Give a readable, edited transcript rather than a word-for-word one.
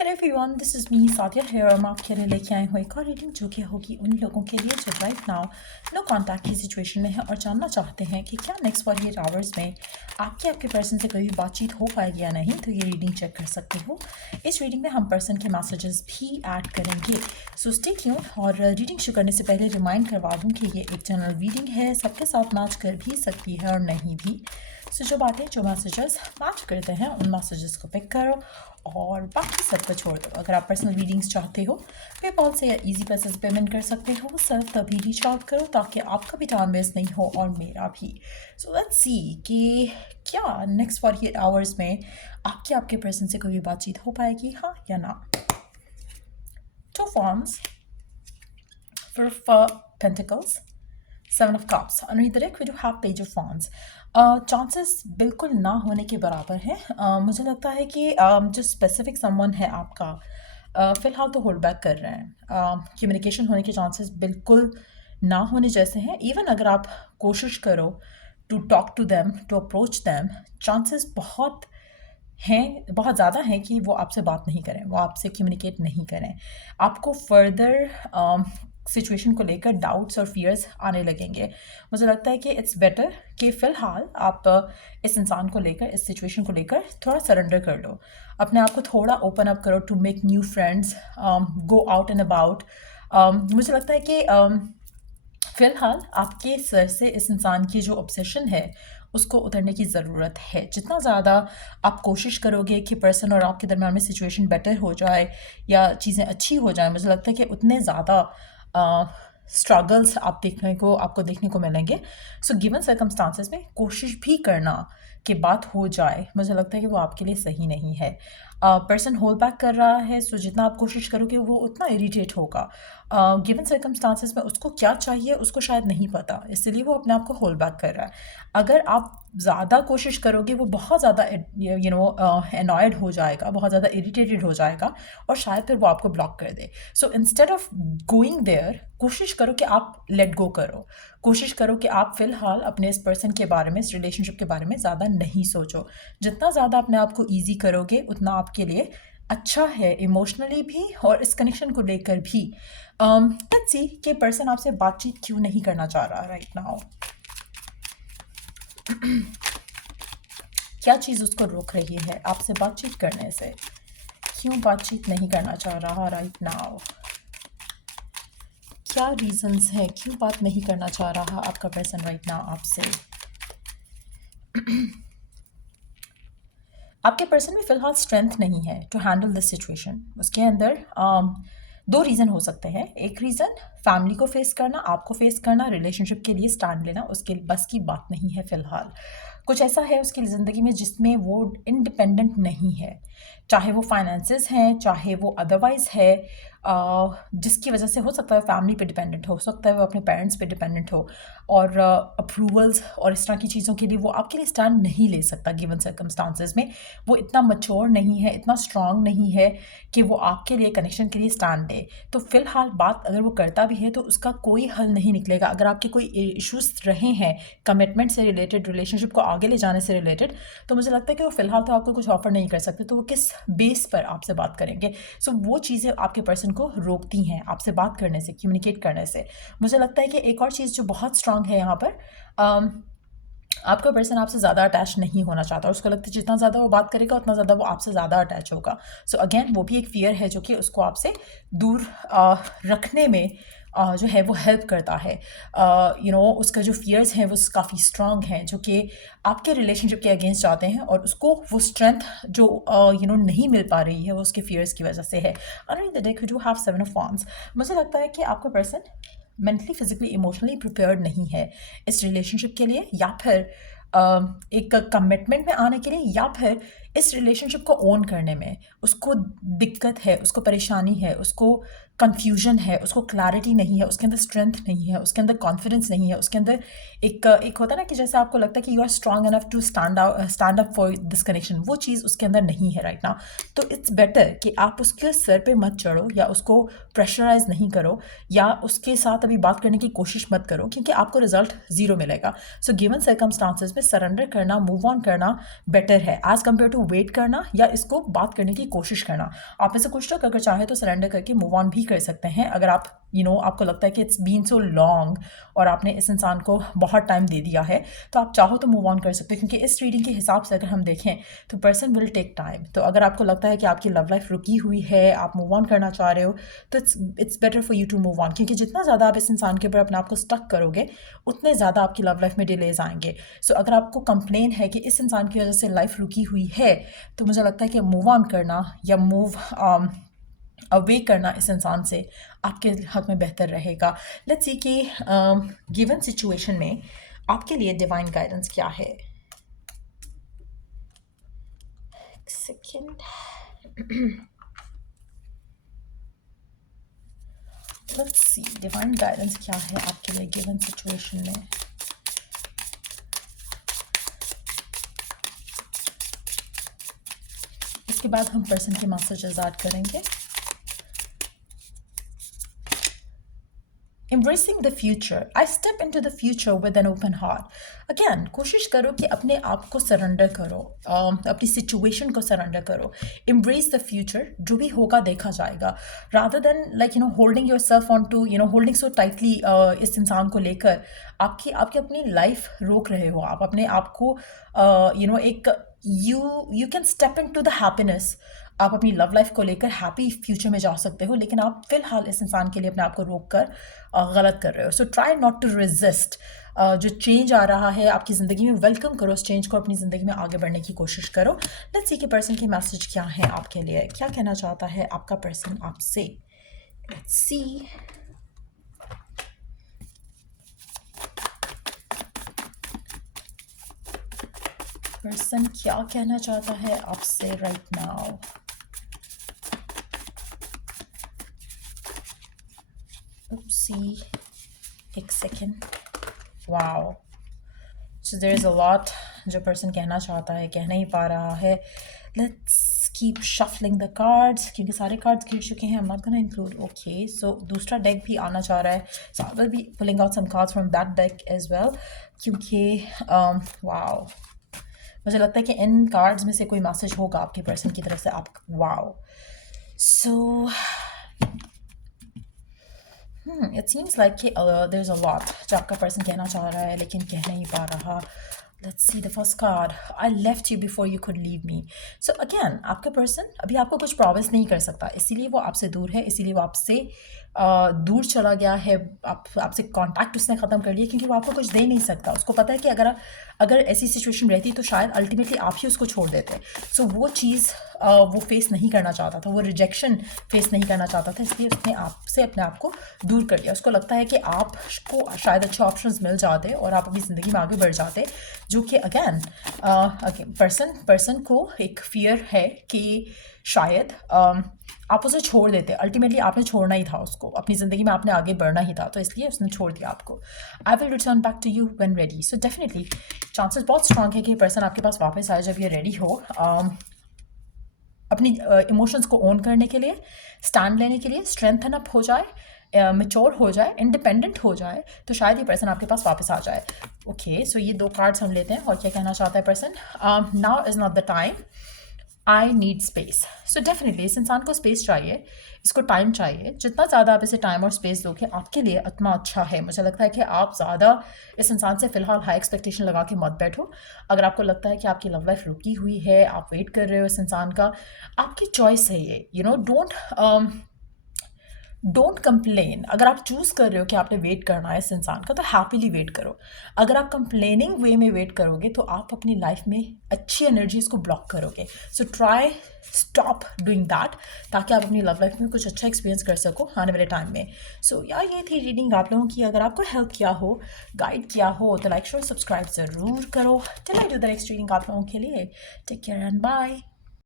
Hello everyone, this is me Sadia here और मैं आपके लिए लेके आई हूँ एक और रीडिंग जो कि होगी उन लोगों के लिए जो राइट नाउ नो कॉन्टैक्ट की सिचुएशन में है और जानना चाहते हैं कि क्या नेक्स्ट 48 आवर्स में आपके पर्सन से कभी बातचीत हो पाएगी या नहीं। तो ये रीडिंग चेक कर सकते हो। इस रीडिंग में हम पर्सन के मैसेजेस भी ऐड करेंगे, सो स्टे ट्यून्ड। और रीडिंग शुरू करने से पहले रिमाइंड करवा दूँ कि ये एक जनरल रीडिंग है, सबके साथ मैच कर भी सकती है और नहीं भी। सो जो बातें जो मैसेजेस मैच करते हैं उन मैसेजेस को पिक करो और बाकी सबको छोड़ दो। अगर आप पर्सनल रीडिंग्स चाहते हो पेपॉल से या इजी पैसे पेमेंट कर सकते हो। सर तभी रीच आउट करो ताकि आपका भी टाइम वेस्ट नहीं हो और मेरा भी। सो लेट्स सी कि क्या नेक्स्ट 48 आवर्स में आपके पर्सन से कोई बातचीत हो पाएगी, हाँ या ना। Two forms for Pentacles, Seven of Cups. Underneath the deck we do have Page of Wands. Chances बिल्कुल ना होने के बराबर हैं। मुझे लगता है कि जो स्पेसिफिक समवन है आपका फ़िलहाल तो होल्ड बैक कर रहे हैं। कम्युनिकेशन होने के चांसेस बिल्कुल ना होने जैसे हैं। इवन अगर आप कोशिश करो to talk to them, to approach them, chances बहुत ज़्यादा हैं कि वो आपसे बात नहीं करें, वो आपसे कम्युनिकेट नहीं करें। आपको फर्दर सिचुएशन को लेकर डाउट्स और फियर्स आने लगेंगे। मुझे लगता है कि इट्स बेटर कि फ़िलहाल आप इस इंसान को लेकर, इस सिचुएशन को लेकर थोड़ा सरेंडर कर लो, अपने आप को थोड़ा ओपन अप करो to make new friends, go out and about. मुझे लगता है कि फ़िलहाल आपके सर से इस इंसान की जो ऑब्सेशन है उसको उतरने की ज़रूरत है। जितना ज़्यादा आप कोशिश करोगे कि पर्सन और आपके दरम्यान में सिचुएशन बेटर हो जाए या चीज़ें अच्छी हो जाए, मुझे लगता है कि उतने ज़्यादा स्ट्रगल्स आपको देखने को मिलेंगे। सो गिवन सर्कमस्टांसेस में कोशिश भी करना कि बात हो जाए, मुझे लगता है कि वो आपके लिए सही नहीं है। पर्सन होल्ड बैक कर रहा है, सो जितना आप कोशिश करोगे वो उतना इरिटेट होगा। गिवन सर्कमस्टांसेस में उसको क्या चाहिए उसको शायद नहीं पता, इसलिए वो अपने आप को होल्ड बैक कर रहा है। अगर आप ज़्यादा कोशिश करोगे वो बहुत ज़्यादा एनॉयड हो जाएगा, बहुत ज़्यादा इरिटेटेड हो जाएगा और शायद फिर वो आपको ब्लॉक कर दे। So instead of going there, कोशिश करो कि आप लेट गो करो, कोशिश करो कि आप फ़िलहाल अपने इस पर्सन के बारे में, इस रिलेशनशिप के बारे में ज़्यादा नहीं सोचो। जितना ज़्यादा अपने आप को ईजी करोगे उतना आपके लिए अच्छा है, इमोशनली भी और इस कनेक्शन को लेकर भी। लेट्स सी कि पर्सन आपसे बातचीत क्यों नहीं करना चाह रहा राइट नाउ। क्या चीज़ उसको रोक रही है आपसे बातचीत करने से, क्यों बातचीत नहीं करना चाह रहा राइट नाउ। क्या रीजंस है क्यों बात नहीं करना चाह रहा आपका पर्सन राइट नाउ आपसे। आपके पर्सन में फ़िलहाल स्ट्रेंथ नहीं है टू हैंडल दिस सिचुएशन। उसके अंदर दो रीज़न हो सकते हैं। एक रीज़न फैमिली को फेस करना, आपको फेस करना, रिलेशनशिप के लिए स्टैंड लेना उसके बस की बात नहीं है फ़िलहाल। कुछ ऐसा है उसकी ज़िंदगी में जिसमें वो इंडिपेंडेंट नहीं है, चाहे वो फाइनेंसेस हैं, चाहे वो अदरवाइज़ है, जिसकी वजह से हो सकता है फैमिली पे डिपेंडेंट हो सकता है वो अपने पेरेंट्स पे डिपेंडेंट हो और अप्रूवल्स और इस तरह की चीज़ों के लिए वो आपके लिए स्टैंड नहीं ले सकता। गिवन सर्कमस्टांसेस में वो इतना मैच्योर नहीं है, इतना स्ट्रांग नहीं है कि वो आपके लिए कनेक्शन के लिए स्टैंड दे। तो फ़िलहाल बात अगर वो करता भी है तो उसका कोई हल नहीं निकलेगा। अगर आपके कोई इश्यूज़ रहे हैं कमिटमेंट से रिलेटेड, रिलेशनशिप को आगे ले जाने से रिलेटेड, तो मुझे लगता है कि वो फ़िलहाल तो आपको कुछ ऑफ़र नहीं कर सकते। तो वो किस बेस पर आपसे बात करेंगे। सो वो चीज़ें आपके पर्सन को रोकती हैं आपसे बात करने से, कम्युनिकेट करने से। मुझे लगता है कि एक और चीज़ जो बहुत स्ट्रांग है यहाँ पर, आपका पर्सन आपसे ज़्यादा अटैच नहीं होना चाहता। उसको लगता है जितना ज़्यादा वो बात करेगा उतना ज़्यादा वो आपसे ज़्यादा अटैच होगा। सो अगेन वो भी एक फ़ियर है जो कि उसको आपसे दूर रखने में जो है वो हेल्प करता है। उसका जो फ़ियर्स हैं वो काफ़ी स्ट्रांग हैं जो कि आपके रिलेशनशिप के अगेंस्ट जाते हैं और उसको वो स्ट्रेंथ जो नहीं मिल पा रही है वो उसके फ़ियर्स की वजह से है। Underneath the deck we do have seven of wands. मुझे लगता है कि आपका person mentally, physically, emotionally prepared नहीं है इस रिलेशनशिप के लिए, या फिर एक कमिटमेंट में आने के लिए, या फिर इस रिलेशनशिप को ओन करने में उसको दिक्कत है, उसको परेशानी है, उसको कन्फ्यूजन है, उसको क्लैरिटी नहीं है, उसके अंदर स्ट्रेंथ नहीं है, उसके अंदर कॉन्फिडेंस नहीं है, उसके अंदर एक होता है ना कि जैसे आपको लगता है कि you are strong enough to stand up for this connection, वो चीज़ उसके अंदर नहीं है राइट नाउ। तो इट्स बेटर कि आप उसके सर पे मत चढ़ो या उसको प्रेशराइज नहीं करो या उसके साथ अभी बात करने की कोशिश मत करो, क्योंकि आपको रिजल्ट ज़ीरो मिलेगा। सो गिवन सर्कमस्टांसेस में पे सरेंडर करना, मूव ऑन करना बेटर है एज़ कम्पेयर टू वेट करना या इसको बात करने की कोशिश करना। आप में से कुछ लोग अगर चाहें तो सरेंडर करके मूव ऑन भी कर सकते हैं, अगर आप आपको लगता है कि इट्स बीन सो लॉन्ग और आपने इस इंसान को बहुत टाइम दे दिया है, तो आप चाहो तो मूव ऑन कर सकते हो। क्योंकि इस रीडिंग के हिसाब से अगर हम देखें तो पर्सन विल टेक टाइम। तो अगर आपको लगता है कि आपकी लव लाइफ रुकी हुई है, आप मूव ऑन करना चाह रहे हो, तो it's better for you to move on. क्योंकि जितना ज़्यादा आप इस इंसान के ऊपर अपने आप को स्टक करोगे, उतने ज़्यादा आपकी लव लाइफ में डिलेज आएंगे। सो अगर आपको कंप्लेन है कि इस इंसान की वजह से लाइफ रुकी हुई है, तो मुझे लगता है कि मूव ऑन करना या मूव अवे करना इस इंसान से आपके हक में बेहतर रहेगा। लेट्स सी कि गिवन सिचुएशन में आपके लिए डिवाइन गाइडेंस क्या है। Second, let's see divine guidance क्या है आपके लिए गिवन सिचुएशन में। इसके बाद हम पर्सन के मैसेजेस ऐड करेंगे। Embracing the future. I step into the future with an open heart. Again, कोशिश करो कि अपने आप को सरेंडर करो, अपनी सिचुएशन को सरेंडर करो। Embrace the future. जो भी होगा देखा जाएगा, rather than holding yourself on to holding so tightly इस इंसान को लेकर आपकी अपनी लाइफ रोक रहे हो। आप अपने आप को एक you can step into the happiness। आप अपनी लव लाइफ को लेकर हैप्पी फ्यूचर में जा सकते हो, लेकिन आप फिलहाल इस इंसान के लिए अपने आप को रोक कर गलत कर रहे हो। So try not to resist जो चेंज आ रहा है आपकी ज़िंदगी में, वेलकम करो उस चेंज को, अपनी ज़िंदगी में आगे बढ़ने की कोशिश करो। लेट्स सी कि पर्सन के मैसेज क्या है आपके लिए, क्या कहना चाहता है आपका पर्सन आपसे। Let's see. पर्सन क्या कहना चाहता है आपसे राइट नाउ। Oopsie, एक second. Wow, so there is a lot जो पर्सन कहना चाहता है, कह नहीं पा रहा है। Let's keep shuffling the cards, क्योंकि सारे कार्ड्स गिर चुके हैं। I am not gonna include. Okay, so दूसरा डेक भी आना चाह रहा है, so I will be pulling out some cards from that deck as well. क्योंकि वाओ, मुझे लगता है कि इन कार्ड्स में से कोई मैसेज होगा आपके पर्सन की तरफ से। आप wow, so it seems like there's a lot जो आपका पर्सन कहना चाह रहा है लेकिन कह नहीं पा रहा। Let's see the first card. I left you before you could leave me. So again, आपका पर्सन अभी आपको कुछ प्रॉमिस नहीं कर सकता, इसीलिए वो आपसे दूर है, इसीलिए वो आपसे दूर चला गया है। आपसे कांटेक्ट उसने ख़त्म कर लिया क्योंकि वो आपको कुछ दे नहीं सकता। उसको पता है कि अगर ऐसी सिचुएशन रहती तो शायद अल्टीमेटली आप ही उसको छोड़ देते। सो वो चीज़ वो फेस नहीं करना चाहता था, वो रिजेक्शन फेस नहीं करना चाहता था, इसलिए उसने आपसे अपने आप को दूर कर दिया। उसको लगता है कि आपको शायद अच्छे ऑप्शंस मिल जाते और आप अपनी ज़िंदगी में आगे बढ़ जाते, जो कि अगेन पर्सन को एक फियर है कि शायद आप उसे छोड़ देते। अल्टीमेटली आपने छोड़ना ही था उसको, अपनी ज़िंदगी में आपने आगे बढ़ना ही था, तो इसलिए उसने छोड़ दिया आपको। I will return back to you when ready. So definitely chances बहुत स्ट्रांग है कि पर्सन आपके पास वापस आए जब ये रेडी हो, अपनी इमोशंस को ओन करने के लिए, स्टैंड लेने के लिए, स्ट्रेंथन अप हो जाए, मेच्योर हो जाए, इंडिपेंडेंट हो जाए, तो शायद ये पर्सन आपके पास वापस आ जाए। ओके, सो ये 2 कार्ड्स हम लेते हैं और क्या कहना चाहता है person. Now is not the time, I need space. So definitely इस इंसान को स्पेस चाहिए, इसको टाइम चाहिए। जितना ज़्यादा आप इसे टाइम और स्पेस दोगे आपके लिए उतना अच्छा है। मुझे लगता है कि आप ज़्यादा इस इंसान से फ़िलहाल हाई एक्सपेक्टेशन लगा के मत बैठो। अगर आपको लगता है कि आपकी लव लाइफ रुकी हुई है, आप वेट कर रहे हो इस इंसान का, आपकी चॉइस है ये। Don't complain. अगर आप चूज़ कर रहे हो कि आपने वेट करना है इस इंसान का, तो हैप्पीली वेट करो। अगर आप कंप्लेनिंग वे में वेट करोगे तो आप अपनी लाइफ में अच्छी एनर्जीज को ब्लॉक करोगे। So try stop doing that, ताकि आप अपनी लव लाइफ में कुछ अच्छा एक्सपीरियंस कर सको आने वाले टाइम में। सो यार, ये थी रीडिंग आप लोगों की। अगर आपको हेल्प किया हो, गाइड किया हो, तो लाइक शेयर सब्सक्राइब ज़रूर करो। Till I do the next reading आप लोगों के लिए। Take care and bye.